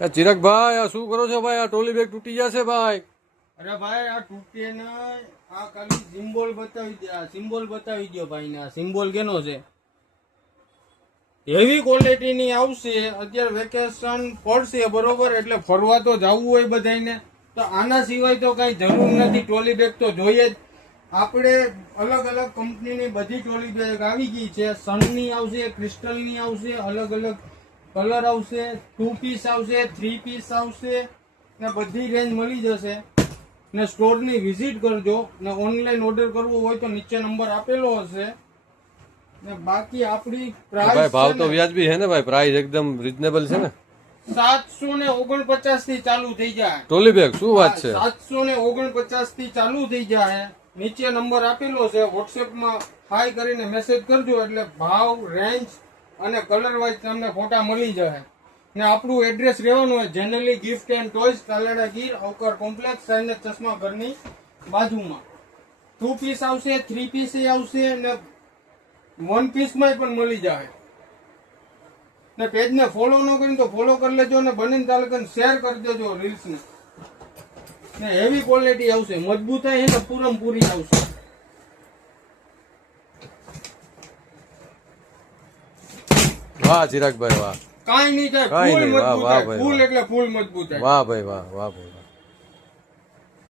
ચિરાગભાઈ આ શું કરો છો ભાઈ? આ ટ્રોલી બેગ તૂટી જશે ભાઈ. અરે ભાઈ આ તૂટે ને આ ખાલી સિમ્બોલ બતાવી દે, આ સિમ્બોલ બતાવી દો ભાઈ ને. આ સિમ્બોલ કેનો છે? હેવી ક્વોલિટી ની આવશે. અત્યારે વેકેશન પડશે બરોબર, એટલે ફરવા તો જવું હોય બધાને, તો આના સિવાય તો કઈ જરૂર નથી. ટ્રોલી બેગ તો જોઈએ જ. આપણે અલગ અલગ કંપનીની બધી ટ્રોલી બેગ આવી ગઈ છે. સનની આવશે, ક્રિસ્ટલની આવશે, અલગ અલગ કલર આવશે, 2 પીસ આવશે, 3 પીસ આવશે ને બધી રેન્જ મળી જશે. ને સ્ટોરની વિઝિટ કરજો ને ઓનલાઈન ઓર્ડર કરવો હોય તો નીચે નંબર આપેલો હશે. ને બાકી આપણી ભાઈ પ્રાઇસ ભાવ તો વ્યાજબી છે ને ભાઈ? પ્રાઇસ એકદમ રીઝનેબલ છે ને? 749 થી ચાલુ થઈ જાય. ટ્રોલી બેગ શું વાત છે? 749 થી ચાલુ થઈ જાય. નીચે નંબર આપેલો છે, વોટ્સએપમાં હાઈ કરીને મેસેજ કરજો એટલે ભાવ, રેન્જ અને કલર વાઇઝ તમને ફોટા મળી જાય. ને આપણું એડ્રેસ રહેવાનું હોય generally gift and toys, Talala Gir, Avkar complex, સાઈનજ ચશ્મા ઘરની બાજુમાં. 2 પીસ આવશે, 3 પીસ આવશે ને 1 પીસમાં પણ મળી જાય. ને પેજને ફોલો ન કરીને તો ફોલો કરી લેજો ને બનીને તાલુકાને શેર કરી દેજો રીલ્સને. ને હેવી ક્વોલિટી આવશે, મજબૂતાઈ ને પૂરમપૂરી આવશે. વાહ ચિરાગભાઈ વાહ. કાંઈ નહીં થાય, કાંઈ ફૂલ નહીં, વાહ, વાહ મજબૂતાઈ, ભાઈ, ફૂલ વાહ. એટલે ફૂલ મજબૂતાઈ. વાહ ભાઈ વાહ, વાહ ભાઈ વાહ.